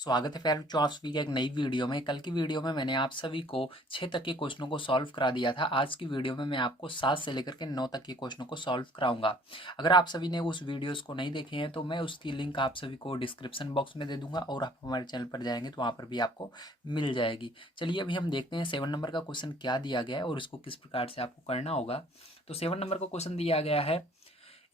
स्वागत है बच्चों आप सभी का एक नई वीडियो में। कल की वीडियो में मैंने आप सभी को 6 तक के क्वेश्चनों को सॉल्व करा दिया था। आज की वीडियो में मैं आपको 7 से लेकर के 9 तक के क्वेश्चनों को सॉल्व कराऊंगा। अगर आप सभी ने उस वीडियोस को नहीं देखे हैं तो मैं उसकी लिंक आप सभी को डिस्क्रिप्शन बॉक्स में दे दूंगा और आप हमारे चैनल पर जाएंगे तो वहाँ पर भी आपको मिल जाएगी। चलिए अभी हम देखते हैं 7 नंबर का क्वेश्चन क्या दिया गया है और इसको किस प्रकार से आपको करना होगा। तो 7 नंबर का क्वेश्चन दिया गया है,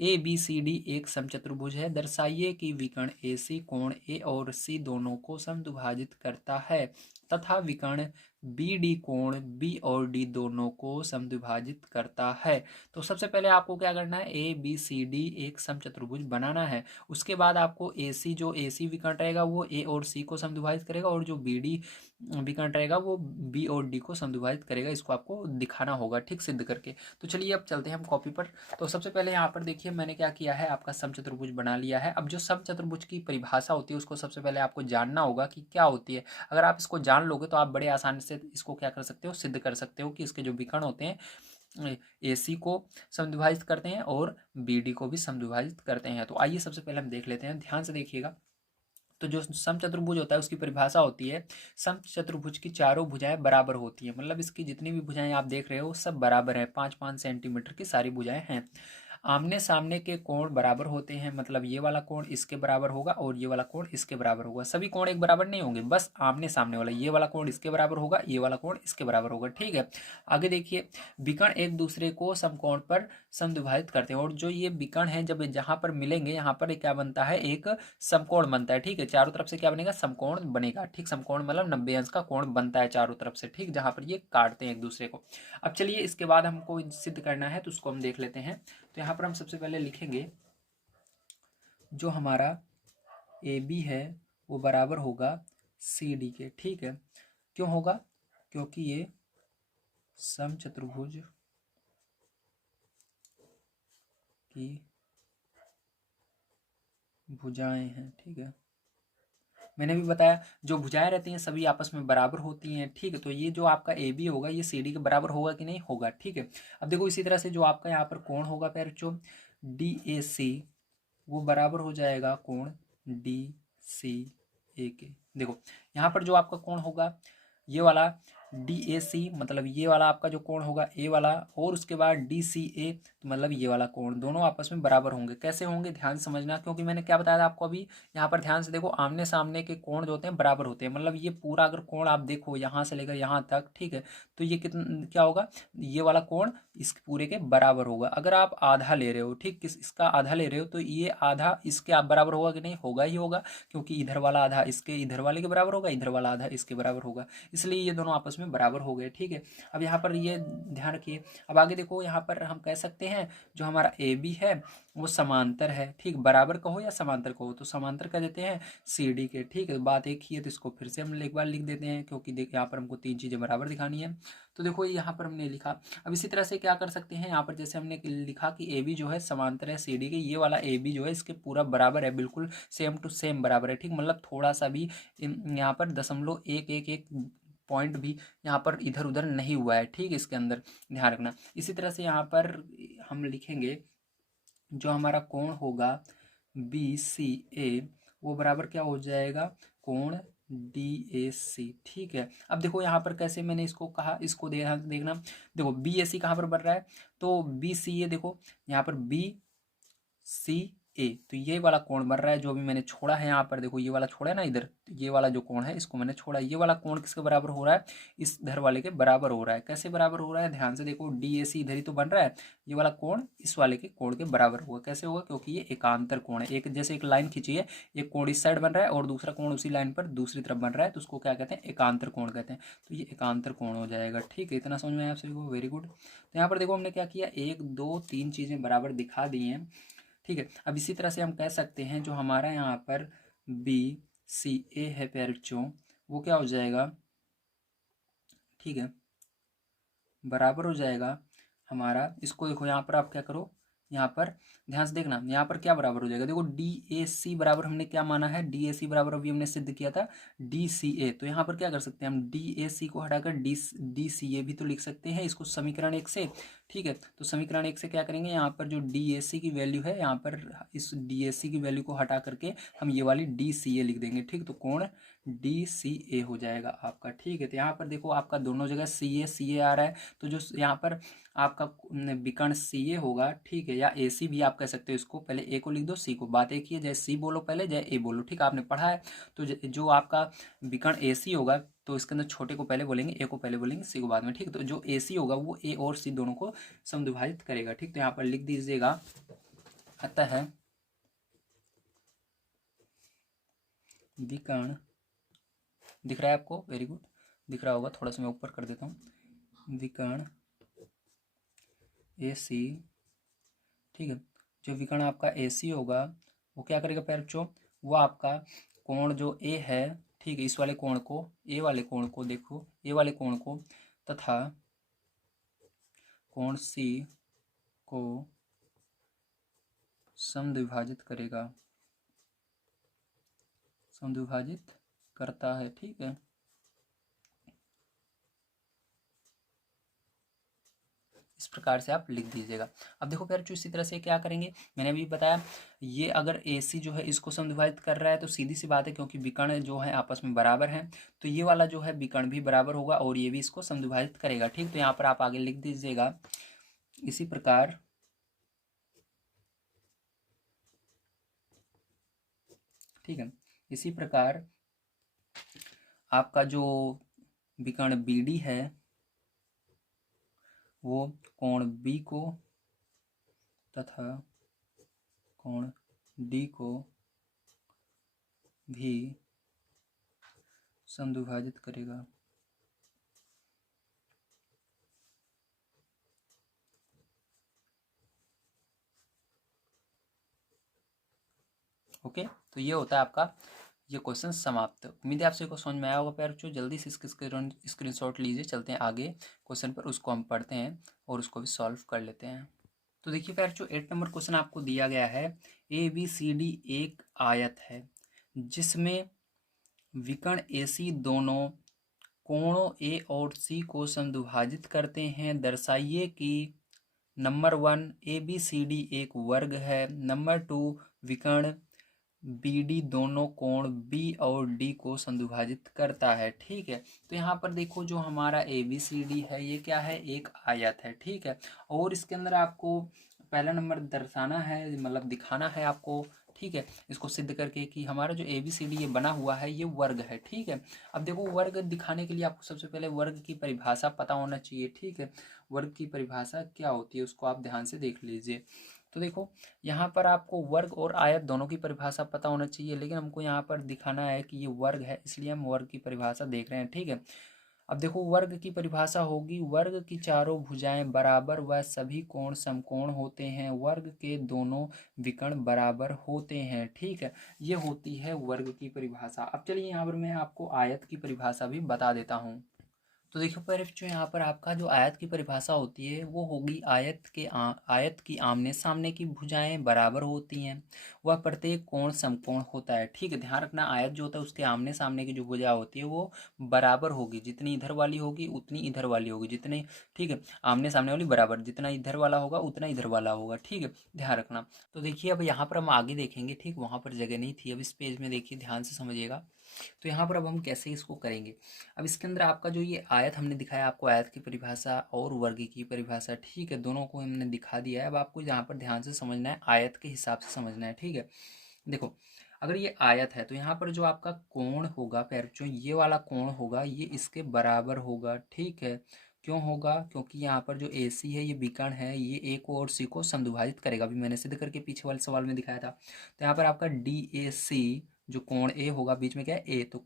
ए बी सी डी एक समचतुर्भुज है। दर्शाइए कि विकर्ण ए सी कोण ए और सी दोनों को समद्विभाजित करता है तथा विकर्ण बी डी कोण बी और डी दोनों को समद्विभाजित करता है। तो सबसे पहले आपको क्या करना है, ए बी सी डी एक समचतुर्भुज बनाना है। उसके बाद आपको ए सी जो ए सी विकर्ण रहेगा वो ए और सी को समद्विभाजित करेगा और जो बी डी विकर्ण रहेगा वो बी और डी को समद्विभाजित करेगा। इसको आपको दिखाना होगा ठीक सिद्ध करके। तो चलिए अब चलते हैं हम कॉपी पर। तो सबसे पहले यहाँ पर देखिए मैंने क्या किया है, आपका समचतुर्भुज बना लिया है। अब जो समचतुर्भुज की परिभाषा होती है उसको सबसे पहले आपको जानना होगा कि क्या होती है। अगर आप इसको जान लोगे तो आप बड़े आसानी से इसको क्या कर सकते हो, सिद्ध कर सकते हो कि इसके जो विकर्ण होते हैं ए सी को समद्विभाजित करते हैं और बी डी को भी समद्विभाजित करते हैं। तो आइए सबसे पहले हम देख लेते हैं, ध्यान से देखिएगा। तो जो समचतुर्भुज होता है उसकी परिभाषा होती है, समचतुर्भुज की चारों भुजाएं बराबर होती हैं। मतलब इसकी जितनी भी भुजाएं आप देख रहे हो सब बराबर है, 5-5 सेंटीमीटर की सारी भुजाएं हैं। आमने सामने के कोण बराबर होते हैं, मतलब ये वाला कोण इसके बराबर होगा और ये वाला कोण इसके बराबर होगा। सभी कोण एक बराबर नहीं होंगे, बस आमने सामने वाला, ये वाला कोण इसके बराबर होगा, ये वाला कोण इसके बराबर होगा। ठीक है, आगे देखिए, विकर्ण एक दूसरे को समकोण पर समद्विभाजित करते हैं और जो ये विकर्ण है जब जहां पर मिलेंगे यहाँ पर क्या बनता है, एक समकोण बनता है। ठीक है, चारों तरफ से क्या बनेगा, समकोण बनेगा। ठीक, समकोण मतलब 90 अंश का कोण बनता है चारों तरफ से, ठीक, जहां पर ये काटते हैं एक दूसरे को। अब चलिए इसके बाद हमको सिद्ध करना है तो उसको हम देख लेते हैं। तो यहाँ पर हम सबसे पहले लिखेंगे जो हमारा ए बी है वो बराबर होगा सी डी के। ठीक है, क्यों होगा, क्योंकि ये समचतुर्भुज की भुजाएं हैं। ठीक है, मैंने भी बताया जो भुजाएं रहती हैं सभी आपस में बराबर होती हैं। ठीक है, तो ये जो आपका ए बी होगा ये सी डी के बराबर होगा कि नहीं होगा। ठीक है, अब देखो इसी तरह से जो आपका यहाँ पर कोण होगा जो डी ए सी वो बराबर हो जाएगा कोण डी सी ए के। देखो यहाँ पर जो आपका कोण होगा ये वाला डी ए सी, मतलब ये वाला आपका जो कोण होगा ए वाला, और उसके बाद डी सी ए तो मतलब ये वाला कोण, दोनों आपस में बराबर होंगे। कैसे होंगे ध्यान से समझना, क्योंकि मैंने क्या बताया था आपको अभी, यहाँ पर ध्यान से देखो, आमने सामने के कोण जो होते हैं बराबर होते हैं। मतलब ये पूरा अगर कोण आप देखो यहाँ से लेकर यहाँ तक, ठीक है, तो ये कितना क्या होगा, ये वाला कोण इस पूरे के बराबर होगा। अगर आप आधा ले रहे हो, ठीक, इसका आधा ले रहे हो तो ये आधा इसके आप बराबर होगा कि नहीं, होगा ही होगा, क्योंकि इधर वाला आधा इसके इधर वाले के बराबर होगा, इधर वाला आधा इसके बराबर होगा, इसलिए ये दोनों आपस में बराबर हो गए। ठीक है, अब यहाँ पर ये ध्यान रखिए। अब आगे देखो, यहाँ पर हम कह सकते हैं जो हमारा ए बी है वो समांतर है। ठीक, बराबर कहो या समांतर कहो, तो समांतर कह देते हैं सी डी के। ठीक है, बात एक ही है, तो इसको फिर से हम एक बार लिख देते हैं, क्योंकि देख यहाँ पर हमको तीन चीज़ें बराबर दिखानी है। तो देखो यहाँ पर हमने लिखा। अब इसी तरह से क्या कर सकते हैं, यहाँ पर जैसे हमने लिखा कि ए बी जो है समांतर है सी डी के, ये वाला ए बी जो है इसके पूरा बराबर है, बिल्कुल सेम टू सेम बराबर है। ठीक, मतलब थोड़ा सा भी यहाँ पर 0.111 पॉइंट भी यहाँ पर इधर उधर नहीं हुआ है। ठीक, इसके अंदर ध्यान रखना। इसी तरह से यहाँ पर हम लिखेंगे जो हमारा कोण होगा बी सी ए वो बराबर क्या हो जाएगा, कोण डी ए सी। ठीक है, अब देखो यहाँ पर कैसे मैंने इसको कहा, इसको देखना। देखो बी ए सी कहाँ पर बढ़ रहा है, तो बी सी ए, देखो यहाँ पर बी सी ए, तो ये वाला कोण बन रहा है जो भी मैंने छोड़ा है यहाँ पर। देखो ये वाला छोड़ा है ना इधर, तो ये वाला जो कोण है इसको मैंने छोड़ा। ये वाला कोण किसके बराबर हो रहा है, इस धर वाले के बराबर हो रहा है। कैसे बराबर हो रहा है, ध्यान से देखो, डी ए सी इधर ही तो बन रहा है, ये वाला कोण इस वाले के कोण के बराबर होगा। कैसे होगा, क्योंकि ये एकांतर कोण है। एक जैसे एक लाइन खींची है, एक कोण इस साइड बन रहा है और दूसरा कोण उसी लाइन पर दूसरी तरफ बन रहा है, तो उसको क्या कहते हैं, एकांतर कोण कहते हैं। तो ये एकांतर कोण हो जाएगा। ठीक है, इतना समझ में आया आप सभी को, वेरी गुड। तो यहाँ पर देखो हमने क्या किया, 1 2 3 चीजें बराबर दिखा दी हैं। ठीक है, अब इसी तरह से हम कह सकते हैं जो हमारा यहाँ पर बी सी ए है पैरचों, वो क्या हो जाएगा, ठीक है, बराबर हो जाएगा हमारा, इसको देखो यहाँ पर आप क्या करो, यहाँ पर ध्यान से देखना यहाँ पर क्या बराबर हो जाएगा, देखो डी ए सी बराबर हमने क्या माना है, डी ए सी बराबर अभी हमने सिद्ध किया था डी सी ए। तो यहाँ पर क्या कर सकते हैं हम, डी ए सी को हटाकर डी सी ए भी तो लिख सकते हैं इसको समीकरण 1 से। ठीक है, तो समीकरण 1 से क्या करेंगे, यहाँ पर जो डी ए सी की वैल्यू है, यहाँ पर इस डी ए सी की वैल्यू को हटा करके हम ये वाली डी सी ए लिख देंगे। ठीक, तो कोण डी सी ए हो जाएगा आपका। ठीक है, तो यहाँ पर देखो आपका दोनों जगह सी ए आ रहा है, तो जो यहाँ पर आपका विकर्ण सी ए होगा, ठीक है, या ए सी भी आप कह सकते हो इसको, पहले ए को लिख दो, सी को, बात एक ही है, चाहे सी बोलो पहले चाहे ए बोलो। ठीक है, आपने पढ़ा है। तो जो आपका विकर्ण ए सी होगा, तो इसके अंदर छोटे को पहले बोलेंगे, ए को पहले बोलेंगे, सी को बाद में। ठीक, तो जो ए सी होगा वो ए और सी दोनों को समद्विभाजित करेगा। ठीक, तो यहाँ पर लिख दीजिएगा, अतः विकर्ण, दिख रहा है आपको, वेरी गुड, दिख रहा होगा, थोड़ा सा मैं ऊपर कर देता हूँ, विकर्ण ए सी। ठीक है, जो विकर्ण आपका ए सी होगा वो क्या करेगा प्यारे बच्चों, वो आपका कोण जो ए है, ठीक है, इस वाले कोण को, ए वाले कोण को, देखो ए वाले कोण को, तथा कोण सी को समद्विभाजित करेगा, समद्विभाजित करता है। ठीक है, इस प्रकार से आप लिख दीजिएगा। अब देखो प्यारे, इसी तरह से क्या करेंगे, मैंने भी बताया, ये अगर ए सी जो है इसको समद्विभाजित कर रहा है तो सीधी सी बात है, क्योंकि विकर्ण जो है आपस में बराबर हैं, तो ये वाला जो है विकर्ण भी बराबर होगा और ये भी इसको समद्विभाजित करेगा। ठीक, तो यहाँ पर आप आगे लिख दीजिएगा, इसी प्रकार ठीक है, इसी प्रकार आपका जो विकर्ण बी डी है वो कोण बी को तथा कोण डी को भी समद्विभाजित करेगा। ओके, तो ये होता है आपका ये क्वेश्चन समाप्त। उम्मीद है आप सभी को समझ में आया होगा प्यारे बच्चों, जल्दी से इसके स्क्रीनशॉट लीजिए, चलते हैं आगे क्वेश्चन पर, उसको हम पढ़ते हैं और उसको भी सॉल्व कर लेते हैं। तो देखिए प्यारे बच्चों, 8 नंबर क्वेश्चन आपको दिया गया है, ए बी सी डी एक आयत है जिसमें विकर्ण ए सी दोनों कोणों ए और सी को समद्विभाजित करते हैं। दर्शाइए कि number 1 A B C D एक वर्ग है, नंबर 2 विकर्ण बी डी दोनों कोण बी और डी को समद्विभाजित करता है। ठीक है, तो यहाँ पर देखो जो हमारा ए बी सी डी है ये क्या है, एक आयत है। ठीक है, और इसके अंदर आपको पहला नंबर दर्शाना है, मतलब दिखाना है आपको। ठीक है, इसको सिद्ध करके कि हमारा जो ए बी सी डी ये बना हुआ है ये वर्ग है। ठीक है, अब देखो वर्ग दिखाने के लिए आपको सबसे पहले वर्ग की परिभाषा पता होना चाहिए। ठीक है, वर्ग की परिभाषा क्या होती है उसको आप ध्यान से देख लीजिए। तो देखो यहाँ पर आपको वर्ग और आयत दोनों की परिभाषा पता होना चाहिए, लेकिन हमको यहाँ पर दिखाना है कि ये वर्ग है, इसलिए हम वर्ग की परिभाषा देख रहे हैं। ठीक है, अब देखो वर्ग की परिभाषा होगी, वर्ग की चारों भुजाएं बराबर व सभी कोण समकोण होते हैं, वर्ग के दोनों विकर्ण बराबर होते हैं। ठीक है, ये होती है वर्ग की परिभाषा। अब चलिए यहाँ पर मैं आपको आयत की परिभाषा भी बता देता हूँ। तो देखो पर जो यहाँ पर आपका जो आयत की परिभाषा होती है वो होगी, आयत की आमने सामने की भुजाएं बराबर होती हैं, वह प्रत्येक कोण समकोण होता है। ठीक है, ध्यान रखना, आयत जो होता है उसके आमने सामने की जो भुजा होती है वो बराबर होगी, जितनी इधर वाली होगी उतनी इधर वाली होगी, जितने, ठीक है, आमने सामने वाली बराबर, जितना इधर वाला होगा उतना इधर वाला होगा। ठीक है, ध्यान रखना। तो देखिए अब यहाँ पर हम आगे देखेंगे, ठीक, वहाँ पर जगह नहीं थी, अब इस पेज में देखिए ध्यान से समझिएगा। तो यहाँ पर अब हम कैसे इसको करेंगे, अब इसके अंदर आपका जो ये आयत हमने दिखाया आपको, आयत की परिभाषा और वर्ग की परिभाषा, ठीक है, दोनों को हमने दिखा दिया है। अब आपको यहाँ पर ध्यान से समझना है, आयत के हिसाब से समझना है। ठीक है, देखो अगर ये आयत है तो यहाँ पर जो आपका कोण होगा प्यारे बच्चों, ये वाला कोण होगा ये इसके बराबर होगा। ठीक है, क्यों होगा, क्योंकि यहाँ पर जो ए सी है ये विकर्ण है, ये ए को और सी को समद्विभाजित करेगा, अभी मैंने सिद्ध करके पीछे वाले सवाल में दिखाया था। तो यहाँ पर आपका डी ए सी जो कोण ए होगा, बीच में क्या है ए, तो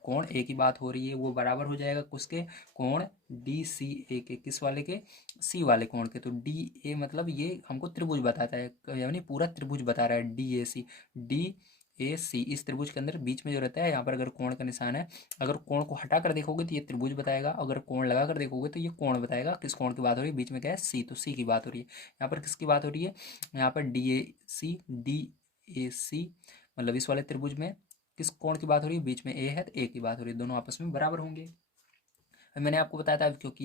कोण ए की बात हो रही है, वो बराबर हो जाएगा किसके, कोण डी सी ए के, किस वाले के, सी वाले कोण के। तो डी ए मतलब ये हमको त्रिभुज बताता है, यानी पूरा त्रिभुज बता रहा है, D A C, D A सी, इस त्रिभुज के अंदर बीच में जो रहता है यहाँ पर अगर कोण का निशान है, अगर कोण को हटा कर देखोगे तो ये त्रिभुज बताएगा, अगर कोण लगा कर देखोगे तो ये कोण बताएगा। किस कोण की बात हो रही है, बीच में क्या है सी, तो सी की बात हो रही है। यहाँ पर किसकी बात हो रही है, यहाँ पर डी ए सी मतलब इस वाले त्रिभुज में किस कोण की बात हो रही है, बीच में ए है तो ए की बात हो रही है, दोनों आपस में बराबर होंगे। मैंने आपको बताया था क्योंकि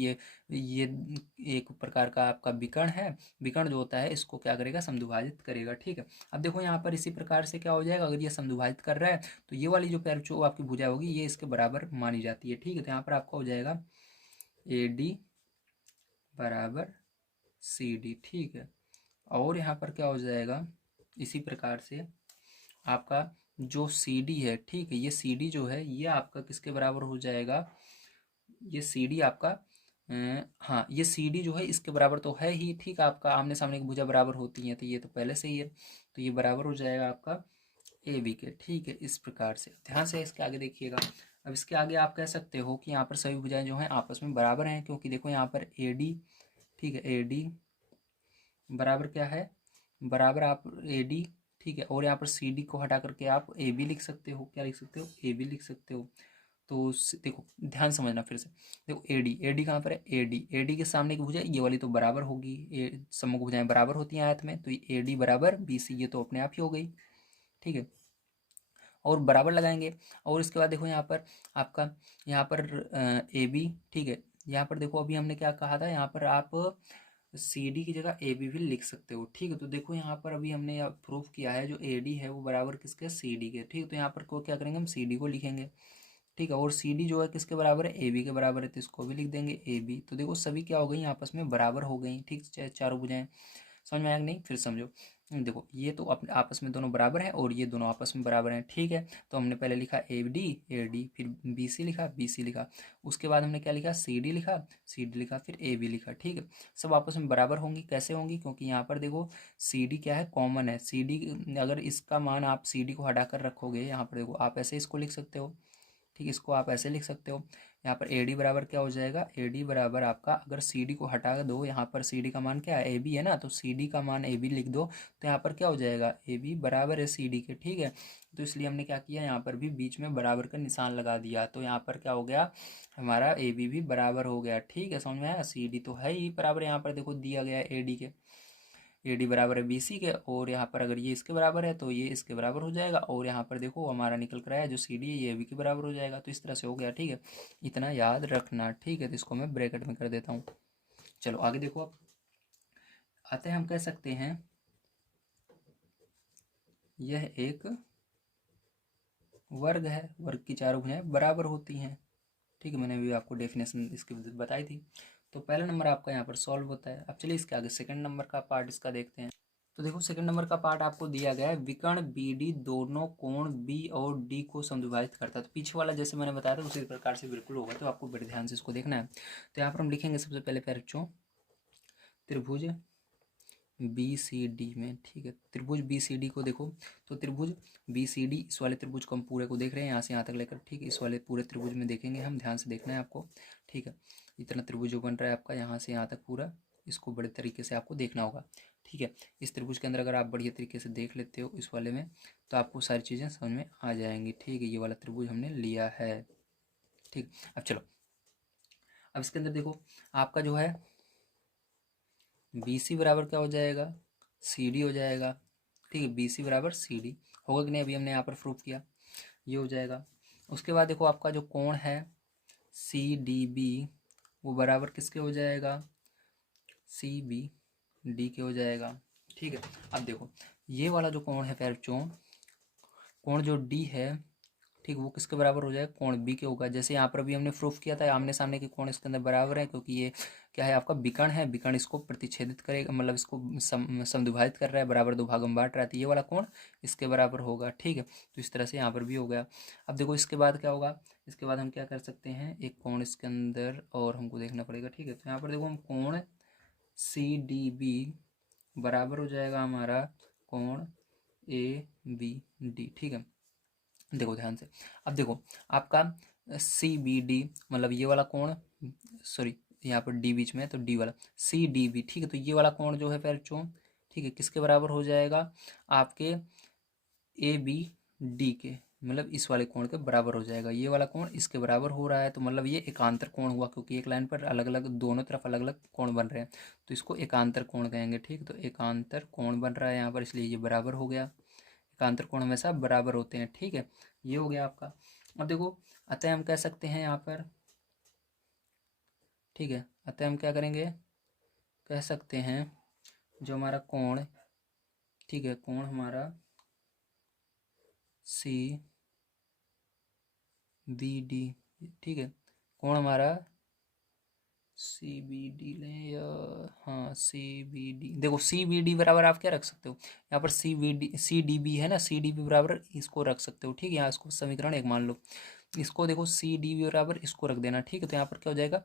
ये एक प्रकार का आपका विकर्ण है, विकर्ण जो होता है इसको क्या करेगा, समद्विभाजित करेगा। ठीक है, अब देखो यहाँ पर इसी प्रकार से क्या हो जाएगा, अगर ये समद्विभाजित कर रहा है तो ये वाली जो पैर जो आपकी भुजा होगी ये इसके बराबर मानी जाती है। ठीक है, तो यहाँ पर आपका हो जाएगा ए डी बराबर सी डी। ठीक है, और यहाँ पर क्या हो जाएगा, इसी प्रकार से आपका जो सी डी है, ठीक है, ये सी डी जो है ये आपका किसके बराबर हो जाएगा, ये सी डी आपका हाँ ये सी डी जो है इसके बराबर तो है ही। ठीक है, आपका आमने सामने की भुजा बराबर होती है तो ये तो पहले से ही है, तो ये बराबर हो जाएगा आपका ए बी के। ठीक है, इस प्रकार से ध्यान से इसके आगे देखिएगा। अब इसके आगे आप कह सकते हो कि यहाँ पर सभी भुजाएं जो हैं आपस में बराबर हैं, क्योंकि देखो यहाँ पर ए डी, ठीक है, ए डी बराबर क्या है, बराबर आप ए डी, ठीक है, और यहाँ पर सी डी को हटा करके आप ए बी लिख सकते हो, क्या लिख सकते हो, ए बी लिख सकते हो। तो देखो ध्यान समझना फिर से, देखो ए डी कहाँ पर है, ए डी के सामने की भुजा ये वाली तो बराबर होगी, सम्मुख भुजाएं बराबर होती हैं आयत में, तो ए डी बराबर बी सी, ये तो अपने आप ही हो गई। ठीक है, और बराबर लगाएंगे, और इसके बाद देखो यहाँ पर आपका यहाँ पर ए बी, ठीक है, यहाँ पर देखो अभी हमने क्या कहा था, यहाँ पर आप सी डी की जगह ए बी भी लिख सकते हो। ठीक है, तो देखो यहाँ पर अभी हमने प्रूफ किया है जो ए डी है वो बराबर किसके, सी डी के। ठीक है, तो यहाँ पर को क्या करेंगे, हम सी डी को लिखेंगे। ठीक है, और सी डी जो है किसके बराबर है, ए बी के बराबर है, तो इसको भी लिख देंगे ए बी। तो देखो सभी क्या हो गई, आपस में बराबर हो गई। ठीक, चारों भुजाएं। समझ में आया कि नहीं, फिर समझो। देखो ये तो अपने आपस में दोनों बराबर हैं और ये दोनों आपस में बराबर हैं। ठीक है, तो हमने पहले लिखा ए डी, फिर बी सी लिखा, बी सी लिखा, उसके बाद हमने क्या लिखा, सी डी लिखा, सी डी लिखा, फिर ए बी लिखा। ठीक है, सब आपस में बराबर होंगी। कैसे होंगी, क्योंकि यहाँ पर देखो सी डी क्या है, कॉमन है। सी डी अगर इसका मान आप सी डी को हटाकर रखोगे, यहाँ पर देखो आप ऐसे इसको लिख सकते हो। ठीक, इसको आप ऐसे लिख सकते हो। यहाँ पर ए डी बराबर क्या हो जाएगा, ए डी बराबर आपका, अगर सी डी को हटा दो, यहाँ पर सी डी का मान क्या है, ए बी है ना, तो सी डी का मान ए बी लिख दो, तो यहाँ पर क्या हो जाएगा, ए बी बराबर है सी डी के। ठीक है, तो इसलिए हमने क्या किया, यहाँ पर भी बीच में बराबर का निशान लगा दिया, तो यहाँ पर क्या हो गया, हमारा ए बी भी बराबर हो गया। ठीक है, समझ में आया, सी डी तो है ही बराबर, यहाँ पर देखो दिया गया है ए डी के, ए डी बराबर है बी सी के, और यहाँ पर अगर ये इसके बराबर है तो ये इसके बराबर हो जाएगा, और यहाँ पर देखो हमारा निकल कर आया जो सी डी है ये बी के बराबर हो जाएगा। तो इस तरह से हो गया। ठीक है, इतना याद रखना। ठीक है, तो इसको मैं ब्रैकेट में कर देता हूँ। चलो आगे देखो, अब आते हैं, हम कह सकते हैं यह एक वर्ग है, वर्ग की चारों भुजाएं बराबर होती हैं। ठीक है, मैंने भी आपको डेफिनेशन इसकी बताई थी। तो पहला नंबर आपका यहाँ पर सॉल्व होता है। अब चलिए इसके आगे सेकंड नंबर का पार्ट इसका देखते हैं। तो देखो सेकंड नंबर का पार्ट आपको दिया गया है, विकर्ण बी डी दोनों कोण बी और डी को समद्विभाजित करता है। तो पीछे वाला जैसे मैंने बताया था उसी प्रकार से बिल्कुल होगा, तो आपको बड़े ध्यान से इसको देखना है। तो यहाँ पर हम लिखेंगे सबसे पहले पैरचों त्रिभुज बी सी डी में। ठीक है, त्रिभुज बी सी डी को देखो, तो त्रिभुज बी सी डी, इस वाले त्रिभुज को हम पूरे को देख रहे हैं यहाँ से यहाँ तक लेकर। ठीक है, इस वाले पूरे त्रिभुज में देखेंगे हम, ध्यान से देखना है आपको। ठीक है, इतना त्रिभुज जो बन रहा है आपका यहाँ से यहाँ तक पूरा, इसको बड़े तरीके से आपको देखना होगा। ठीक है, इस त्रिभुज के अंदर अगर आप बढ़िया तरीके से देख लेते हो इस वाले में, तो आपको सारी चीज़ें समझ में आ जाएंगी। ठीक है, ये वाला त्रिभुज हमने लिया है। ठीक, अब चलो, अब इसके अंदर देखो आपका जो है बी सी बराबर क्या हो जाएगा, सी डी हो जाएगा। ठीक है, बी सी बराबर सी डी होगा कि नहीं, अभी हमने यहाँ पर प्रूफ किया, ये हो जाएगा। उसके बाद देखो आपका जो कोण है सी डी बी, वो बराबर किसके हो जाएगा, सी बी डी के हो जाएगा। ठीक है, अब देखो ये वाला जो कोण है पैरचों, कोण जो डी है, ठीक, वो किसके बराबर हो जाएगा, कोण बी के होगा। जैसे यहाँ पर भी हमने प्रूफ किया था आमने सामने के कोण इसके अंदर बराबर है, क्योंकि ये क्या है आपका विकर्ण है, विकर्ण इसको प्रतिच्छेदित करेगा, मतलब इसको समद्विभाजित कर रहा है, बराबर दो भागों में बांट रहा है, तो ये वाला कोण इसके बराबर होगा। ठीक है, तो इस तरह से यहाँ पर भी हो गया। अब देखो इसके बाद क्या होगा, इसके बाद हम क्या कर सकते हैं, एक कोण इसके अंदर और हमको देखना पड़ेगा। ठीक है, तो यहाँ पर देखो हम कोण सी डी बी बराबर हो जाएगा हमारा कोण ए बी डी। ठीक है, देखो ध्यान से, अब देखो आपका सी बी डी मतलब ये वाला कोण, सॉरी यहाँ पर डी बीच में है तो डी वाला सी डी बी। ठीक है, तो ये वाला कोण जो है पैरचों, ठीक है, किसके बराबर हो जाएगा, आपके ए बी डी के, मतलब इस वाले कोण के बराबर हो जाएगा। ये वाला कोण इसके बराबर हो रहा है, तो मतलब ये एकांतर कोण हुआ, क्योंकि एक लाइन पर अलग अलग दोनों तरफ अलग अलग कोण बन रहे हैं, तो इसको एकांतर कोण कहेंगे। ठीक, तो एकांतर कोण बन रहा है यहाँ पर, इसलिए ये बराबर हो गया। एकांतर कोण हमेशा बराबर होते हैं। ठीक है, ये हो गया आपका। अब देखो, अतः हम कह सकते हैं यहाँ पर, ठीक है, अतः हम क्या करेंगे, कह सकते हैं जो हमारा कोण, ठीक है, कोण हमारा सी बी डी, ठीक है, कोण हमारा सी बी डी लें या, हाँ सी बी डी, देखो सी बी डी बराबर आप क्या रख सकते हो यहाँ पर, सी डी बी है ना, सी डी बी बराबर इसको रख सकते हो। ठीक है, यहाँ इसको समीकरण एक मान लो, इसको देखो सी डी बी बराबर इसको रख देना। ठीक है, तो यहाँ पर क्या हो जाएगा,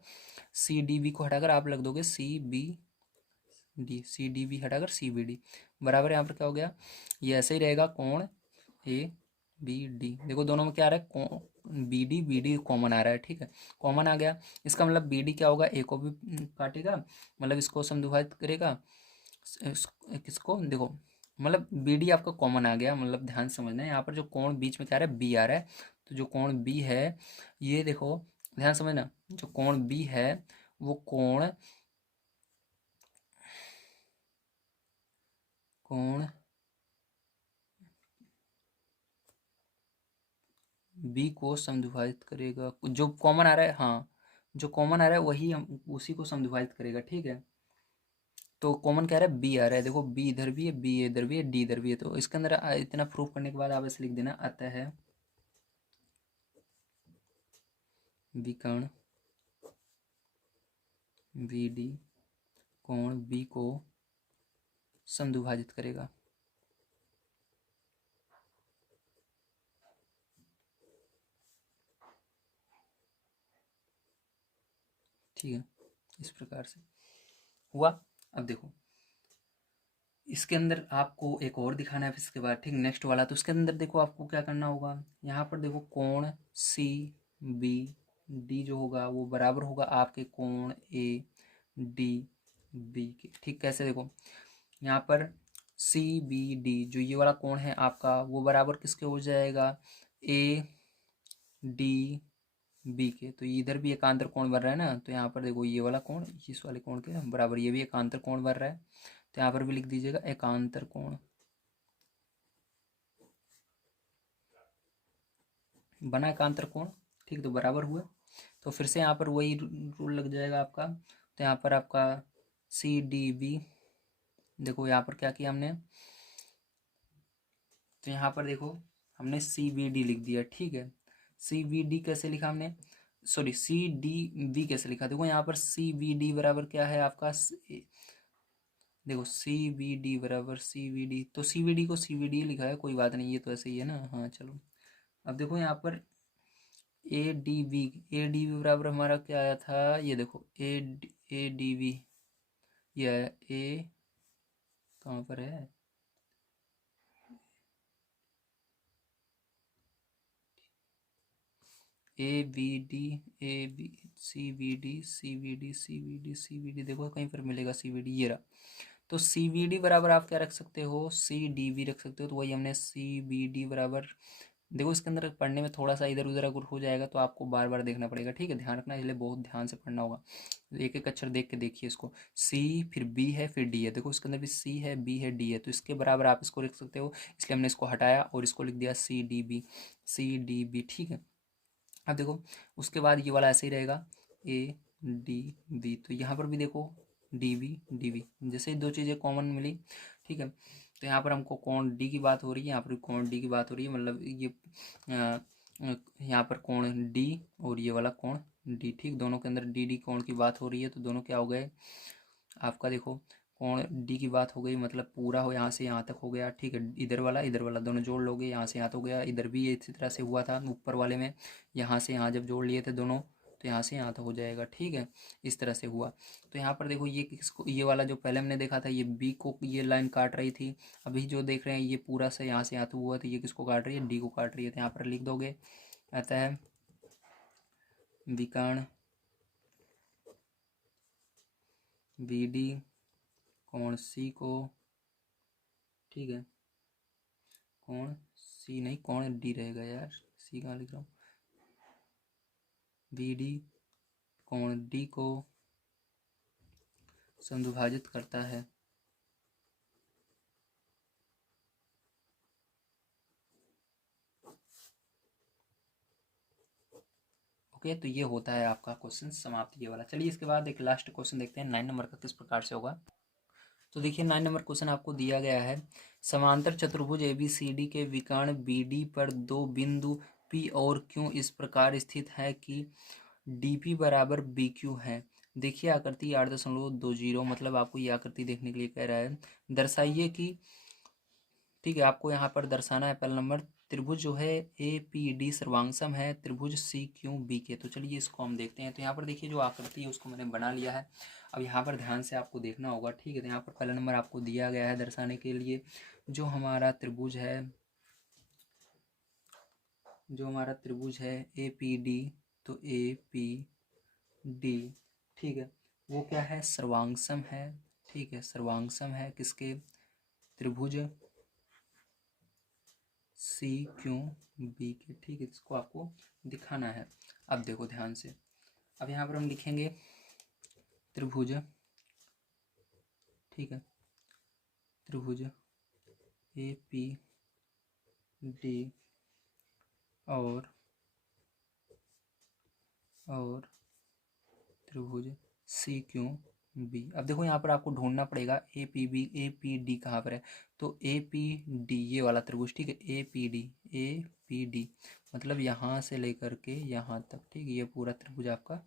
सी डी बी को हटाकर आप रख दोगे C B D, C D B हटाकर सी बी डी बराबर, यहाँ पर क्या हो गया, ये ऐसे ही रहेगा, कोण ए बी डी। देखो दोनों में क्या आ रहा है, बी डी कॉमन आ रहा है। ठीक है, कॉमन आ गया, इसका मतलब बी डी क्या होगा, ए को भी काटेगा, मतलब इसको समद्विभाजित करेगा, किसको, देखो मतलब बी डी आपका कॉमन आ गया, मतलब ध्यान समझना है यहाँ पर जो कोण बीच में क्या आ रहा है, बी आ रहा है, तो जो कोण बी है, ये देखो ध्यान समझना, जो कोण बी है वो कोण कोण बी को समद्विभाजित करेगा, जो कॉमन आ रहा है, हाँ जो कॉमन आ रहा है वही हम उसी को समद्विभाजित करेगा। ठीक है, तो कॉमन क्या आ रहा है, बी आ रहा है, देखो बी इधर भी है, बी इधर भी है, डी इधर भी है, तो इसके अंदर इतना प्रूफ करने के बाद आप ऐसे लिख देना, अतः विकर्ण बी डी कोण बी को समद्विभाजित करेगा। ठीक है, इस प्रकार से हुआ। अब देखो इसके अंदर आपको एक और दिखाना है फिर इसके बाद, ठीक नेक्स्ट वाला, तो उसके अंदर देखो आपको क्या करना होगा, यहाँ पर देखो कोण सी बी डी जो होगा वो बराबर होगा आपके कोण ए डी बी के। ठीक, कैसे, देखो यहाँ पर सी बी डी जो ये वाला कोण है आपका, वो बराबर किसके हो जाएगा, ए डी बी के, तो इधर भी एकांतर कोण बन रहा है ना, तो यहाँ पर देखो ये वाला कोण इस वाले कोण के बराबर, ये भी एकांतर कोण बन रहा है, तो यहाँ पर भी लिख दीजिएगा एकांतर कोण, बना एकांतर कोण। ठीक, तो बराबर हुआ, तो फिर से यहाँ पर वही रूल लग जाएगा आपका, तो यहाँ पर आपका सी डी बी, देखो यहाँ पर क्या किया हमने, तो यहाँ पर देखो हमने सी बी डी लिख दिया। ठीक है, सी बी डी कैसे लिखा हमने, सॉरी सी डी बी कैसे लिखा, देखो यहाँ पर सी बी डी बराबर क्या है आपका, देखो सी बी डी बराबर सी बी डी, तो सी बी डी को सी बी डी लिखा है, कोई बात नहीं, ये तो ऐसे ही है ना, हाँ चलो। अब देखो यहाँ पर ए डी बी बराबर हमारा क्या आया था, ये देखो ए डी बी, ये है ए, कहाँ पर है, A B D, A B C B D C B D C B D C B D, देखो कहीं पर मिलेगा सी बी डी, ये रहा, तो सी बी डी बराबर आप क्या रख सकते हो, सी डी बी रख सकते हो, तो वही हमने सी बी डी बराबर, देखो इसके अंदर पढ़ने में थोड़ा सा इधर उधर अगर हो जाएगा तो आपको बार बार देखना पड़ेगा। ठीक है, ध्यान रखना, इसलिए बहुत ध्यान से पढ़ना होगा, एक एक अक्षर देख के देखिए इसको, सी फिर बी है फिर डी है, देखो इसके अंदर भी सी है बी है डी है, तो इसके बराबर आप इसको लिख सकते हो, इसलिए हमने इसको हटाया और इसको लिख दिया C D B, C D B. ठीक है, अब देखो उसके बाद ये वाला ऐसे ही रहेगा, ए डी बी, तो यहाँ पर भी देखो डी बी, जैसे ही दो चीज़ें कॉमन मिली। ठीक है, तो यहाँ पर हमको कोण डी की बात हो रही है, यहाँ पर भी कोण डी की बात हो रही है, मतलब ये यहाँ पर कोण डी और ये वाला कोण डी, ठीक दोनों के अंदर डी कोण की बात हो रही है, तो दोनों क्या हो गए आपका, देखो कोण डी की बात हो गई, मतलब पूरा हो यहाँ से यहाँ तक हो गया। ठीक है, इधर वाला दोनों जोड़ लोगे, यहाँ से यहाँ तक हो गया, इधर भी इसी तरह से हुआ था ऊपर वाले में, यहाँ से यहाँ जब जोड़ लिए थे दोनों, तो यहाँ से यहाँ तक हो जाएगा। ठीक है, इस तरह से हुआ, तो यहाँ पर देखो ये किसको, ये वाला जो पहले हमने देखा था ये बी को ये लाइन काट रही थी, अभी जो देख रहे हैं ये पूरा से यहाँ से यहाँ तक हुआ, तो ये किसको काट रही है, डी को काट रही है, तो यहाँ पर लिख दोगे, अतः विकर्ण बी डी कोण सी को, ठीक है, कोण सी नहीं, कोण डी रहेगा यार, सी कहाँ लिख रहा हूँ, बी डी कोण डी को समद्विभाजित करता है। ओके, तो ये होता है आपका क्वेश्चन समाप्त ये वाला। चलिए इसके बाद एक लास्ट क्वेश्चन देखते हैं 9 नंबर का किस प्रकार से होगा। तो देखिए 9 नंबर क्वेश्चन आपको दिया गया है, समांतर चतुर्भुज ABCD के विकर्ण BD पर दो बिंदु P और Q इस प्रकार स्थित है कि DP बराबर BQ है। देखिए आकृति 8.20, मतलब आपको ये आकृति देखने के लिए कह रहा है, दर्शाइए कि, ठीक है, आपको यहाँ पर दर्शाना है पहला नंबर, त्रिभुज जो है APD सर्वांगसम है त्रिभुज CQB के। तो चलिए इसको हम देखते हैं। तो यहाँ पर देखिए जो आकृति है उसको मैंने बना लिया है। अब यहाँ पर ध्यान से आपको देखना होगा, ठीक है। तो यहाँ पर पहला नंबर आपको दिया गया है दर्शाने के लिए, जो हमारा त्रिभुज है APD, तो APD, ठीक है, वो क्या है, सर्वांगसम है, ठीक है, सर्वांगसम है किसके, त्रिभुज CQB के, ठीक है। इसको आपको दिखाना है। अब देखो ध्यान से, अब यहाँ पर हम लिखेंगे त्रिभुज, ठीक है, त्रिभुज APD और त्रिभुज CQB। अब देखो यहाँ पर आपको ढूंढना पड़ेगा APD कहाँ पर है। तो APD ये वाला त्रिभुज, ठीक है, APD मतलब यहाँ से लेकर के यहाँ तक, ठीक है, ये पूरा त्रिभुज आपका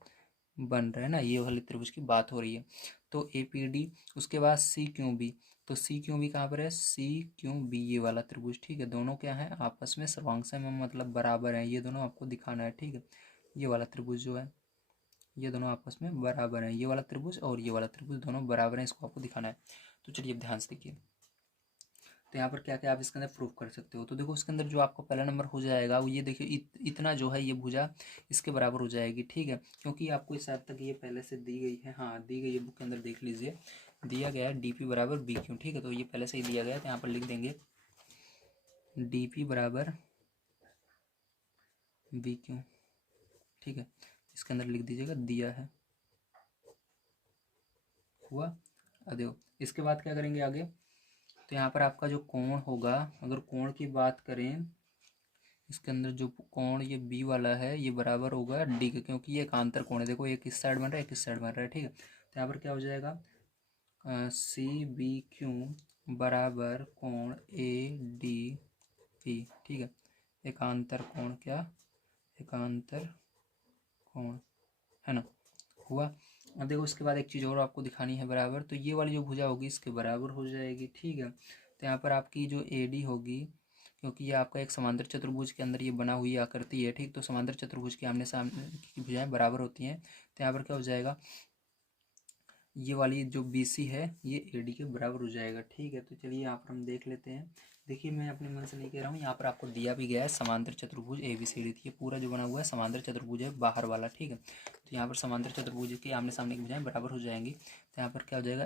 बन रहा है ना, ये वाले त्रिभुज की बात हो रही है। तो APD, उसके बाद CQB, तो CQB कहाँ पर है, CQB ये वाला त्रिभुज, ठीक है, दोनों क्या है आपस में सर्वांगसम में, मतलब बराबर है, ये दोनों आपको दिखाना है, ठीक है। ये वाला त्रिभुज जो है ये दोनों आपस में बराबर हैं, ये वाला त्रिभुज और ये वाला त्रिभुज दोनों बराबर हैं, इसको आपको दिखाना है। तो चलिए अब ध्यान से देखिए, तो यहाँ पर क्या क्या आप इसके अंदर प्रूफ कर सकते हो। तो देखो इसके अंदर जो आपका पहला नंबर हो जाएगा वो ये देखिए, इतना जो है ये भुजा इसके बराबर हो जाएगी, ठीक है, क्योंकि आपको इस हद तक ये पहले से दी गई है, हाँ दी गई है, बुक के अंदर देख लीजिए, दिया गया है DP बराबर BQ, ठीक है, तो ये पहले से ही दिया गया है। तो यहाँ पर लिख देंगे DP बराबर BQ, ठीक है, इसके अंदर लिख दीजिएगा दिया है, हुआ। अब देखो इसके बाद क्या करेंगे आगे, तो यहाँ पर आपका जो कोण होगा, अगर कोण की बात करें, इसके अंदर जो कोण ये B वाला है ये बराबर होगा D के, क्योंकि ये एकांतर कोण है, देखो एक इस साइड बन रहा है एक इस साइड बन रहा है, ठीक है। तो यहाँ पर क्या हो जाएगा, CBQ बराबर कोण ADP, ठीक है, एकांतर कोण, क्या एकांतर कोण, है ना, हुआ। अब देखो उसके बाद एक चीज़ और आपको दिखानी है बराबर, तो ये वाली जो भुजा होगी इसके बराबर हो जाएगी, ठीक है। तो यहाँ पर आपकी जो AD होगी, क्योंकि ये आपका एक समांतर चतुर्भुज के अंदर ये बना हुई आकृति है, ठीक, तो समांतर चतुर्भुज के आमने सामने की भुजाएं बराबर होती हैं। तो यहाँ पर क्या हो जाएगा, ये वाली जो BC है ये AD के बराबर हो जाएगा, ठीक है। तो चलिए यहाँ पर हम देख लेते हैं। देखिए मैं अपने मन से नहीं कह रहा हूँ, यहाँ पर आपको दिया भी गया है समांतर चतुर्भुज ABCD, ये पूरा जो बना हुआ है समांतर चतुर्भुज है बाहर वाला, ठीक है। तो यहाँ पर समांतर चतुर्भुज के आमने सामने की भुजाएं बराबर हो जाएंगी। तो यहाँ पर क्या हो जाएगा,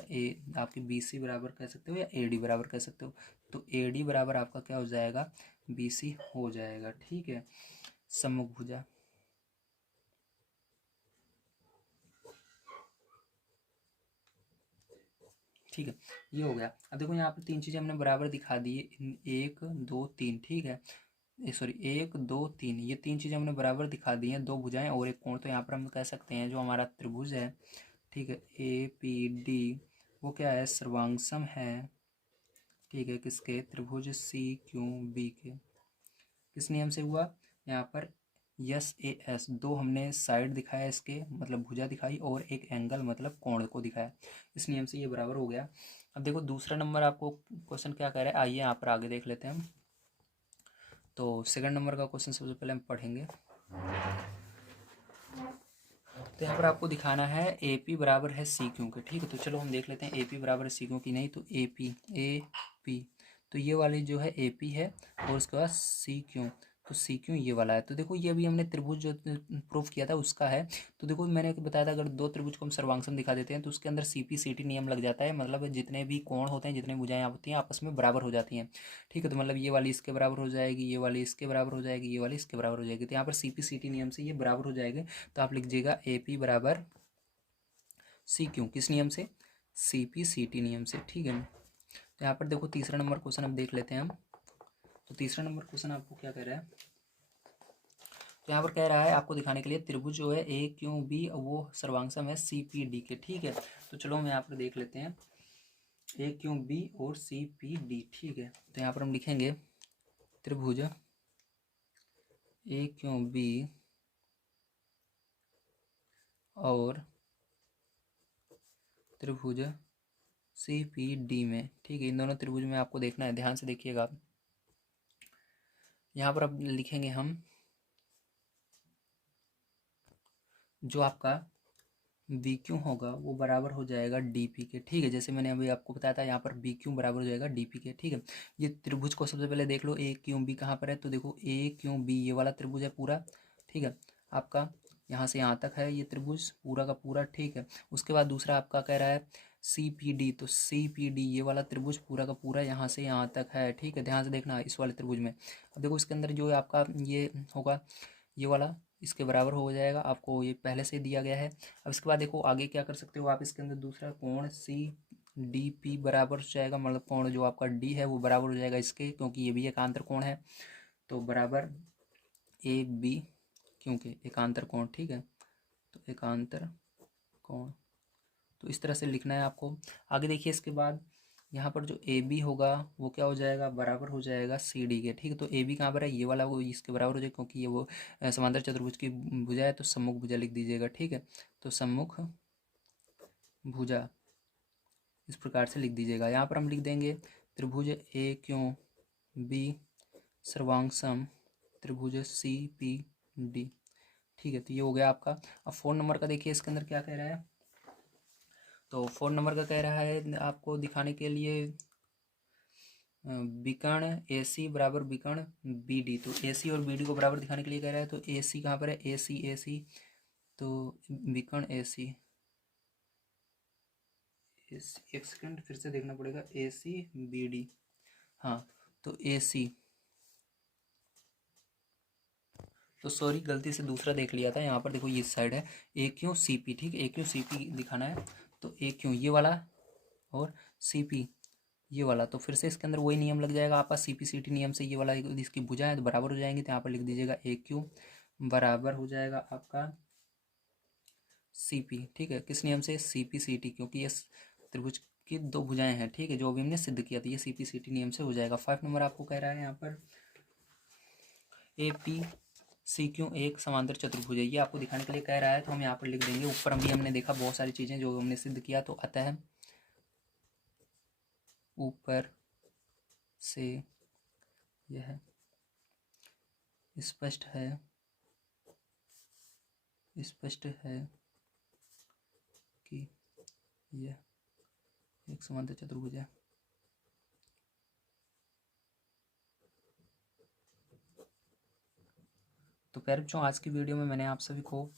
आपकी BC बराबर कह सकते हो या AD बराबर कह सकते हो। तो AD बराबर आपका क्या हो जाएगा, BC हो जाएगा, ठीक है, सम्मुख भुजा, ठीक है, ये हो गया। अब देखो यहाँ पर तीन चीज़ें हमने बराबर दिखा दी, 1 2 3, ठीक है, सॉरी 1 2 3, ये तीन चीज़ें हमने बराबर दिखा दी हैं, दो भुजाएं और एक कोण। तो यहाँ पर हम कह सकते हैं जो हमारा त्रिभुज है, ठीक है, APD वो क्या है, सर्वांगसम है, ठीक है, किसके, त्रिभुज CQB के। किस नियम से हुआ, यहाँ पर SAS, दो हमने साइड दिखाया इसके, मतलब भुजा दिखाई, और एक एंगल मतलब कोण को दिखाया, इस नियम से ये बराबर हो गया। अब देखो दूसरा नंबर आपको क्वेश्चन क्या कह रहा है, आइए यहाँ पर आगे देख लेते हैं हम। तो सेकंड नंबर का क्वेश्चन सबसे पहले हम पढ़ेंगे। तो यहाँ पर आपको दिखाना है AP बराबर है CQ के, ठीक है। तो चलो हम देख लेते हैं AP बराबर है CQ की, नहीं तो AP, तो ये वाली जो है AP है और उसके बाद CQ, तो तो सी क्यू ये वाला है। तो देखो ये अभी हमने त्रिभुज जो प्रूफ किया था उसका है। तो देखो मैंने बताया था अगर दो त्रिभुज को हम सर्वांगसम दिखा देते हैं तो उसके अंदर सी पी सी टी नियम लग जाता है, मतलब जितने भी कोण होते हैं, जितनी भुजाएं होती हैं आपस में बराबर हो जाती हैं, ठीक है। तो मतलब ये वाली इसके बराबर हो जाएगी, ये वाली इसके बराबर हो जाएगी, ये वाली इसके बराबर हो जाएगी। तो यहाँ पर सी पी सी टी नियम से ये बराबर हो जाएगा। तो आप लिख दीजिएगा ए पी बराबर सी क्यू, किस नियम से? सी पी सी टी नियम से, ठीक है। तो यहाँ पर देखो तीसरा नंबर क्वेश्चन अब देख लेते हैं हम। तो तीसरा नंबर क्वेश्चन आपको क्या कह रहा है? तो यहाँ पर कह रहा है आपको दिखाने के लिए त्रिभुज जो है ए क्यू बी वो सर्वांगसम है सी पी डी के, ठीक है। तो चलो हम यहाँ पर देख लेते हैं ए क्यू बी और सी पी डी, ठीक है। तो यहाँ पर हम लिखेंगे त्रिभुज ए क्यू बी और त्रिभुज सी पी डी में, ठीक है। इन दोनों त्रिभुज में आपको देखना है, ध्यान से देखिएगा। यहाँ पर अब लिखेंगे हम जो आपका बी क्यू होगा वो बराबर हो जाएगा डी पी के, ठीक है। जैसे मैंने अभी आपको बताया था यहाँ पर बी क्यू बराबर हो जाएगा डी पी के, ठीक है। ये त्रिभुज को सबसे पहले देख लो ए क्यू बी कहाँ पर है। तो देखो ए क्यू बी ये वाला त्रिभुज है पूरा, ठीक है। आपका यहाँ से यहाँ तक है ये त्रिभुज पूरा का पूरा, ठीक है। उसके बाद दूसरा आपका कह रहा है सी पी डी, तो सी पी डी ये वाला त्रिभुज पूरा का पूरा यहाँ से यहाँ तक है, ठीक है। ध्यान से देखना इस वाले त्रिभुज में। अब देखो इसके अंदर जो आपका ये होगा ये वाला इसके बराबर हो जाएगा, आपको ये पहले से दिया गया है। अब इसके बाद देखो आगे क्या कर सकते हो आप, इसके अंदर दूसरा कोण सी डी पी बराबर हो जाएगा, मतलब कोण जो आपका डी है वो बराबर हो जाएगा इसके, क्योंकि ये भी एकांतर कोण है। तो बराबर ए बी, क्योंकि एकांतर कोण, ठीक है। तो एकांतर कोण, तो इस तरह से लिखना है आपको। आगे देखिए इसके बाद यहाँ पर जो ए बी होगा वो क्या हो जाएगा, बराबर हो जाएगा सी डी के, ठीक है। तो ए बी कहाँ पर है, ये वाला, वो इसके बराबर हो जाएगा क्योंकि ये वो समांतर चतुर्भुज की भुजा है। तो सम्मुख भुजा लिख दीजिएगा, ठीक है। तो सम्मुख भुजा इस प्रकार से लिख दीजिएगा। यहाँ पर हम लिख देंगे त्रिभुज ए क्यू बी सर्वांगसम त्रिभुज सी पी डी, ठीक है। तो ये हो गया आपका। अब 4 नंबर का देखिए इसके अंदर क्या कह रहा है। तो 4 नंबर का कह रहा है आपको दिखाने के लिए विकर्ण ए सी बराबर विकर्ण बी डी। तो ए सी और बी डी को बराबर दिखाने के लिए कह रहा है। तो ए सी कहाँ पर है, ए सी, तो विकर्ण ए सी, एक सेकंड फिर से देखना पड़ेगा, ए सी बी डी, हाँ। तो ए सी, तो सॉरी गलती से दूसरा देख लिया था। यहाँ पर देखो ये साइड है ए क्यू सी पी, ठीक है। ए क्यू सी पी दिखाना है। तो ए क्यू ये वाला और सी पी ये वाला, तो फिर से इसके अंदर वही नियम लग जाएगा आपका सी पी सी टी नियम से। ये वाला इसकी भुजा है तो बराबर हो जाएंगे। तो यहाँ पर लिख दीजिएगा ए क्यू बराबर हो जाएगा आपका सी पी, ठीक है। किस नियम से, सी पी सी टी, क्योंकि ये त्रिभुज की दो भुजाएं हैं, ठीक है, जो अभी हमने सिद्ध किया था। ये सी पी सी टी नियम से हो जाएगा। 5 नंबर आपको कह रहा है यहाँ पर ए पी सी क्यू एक समांतर चतुर्भुज है, ये आपको दिखाने के लिए कह रहा है। तो हम यहाँ पर लिख देंगे। ऊपर अभी हमने देखा बहुत सारी चीज़ें जो हमने सिद्ध किया। तो अतः ऊपर से यह स्पष्ट है कि यह एक समांतर चतुर्भुज है। तो प्यारे बच्चों आज की वीडियो में मैंने आप सभी को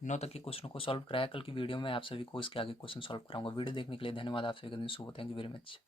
9 तक के क्वेश्चनों को सॉल्व कराया। कल की वीडियो में आप सभी को इसके आगे क्वेश्चन सॉल्व कराऊंगा। वीडियो देखने के लिए धन्यवाद। आप सभी का दिन शुभ हो। Thank you very much.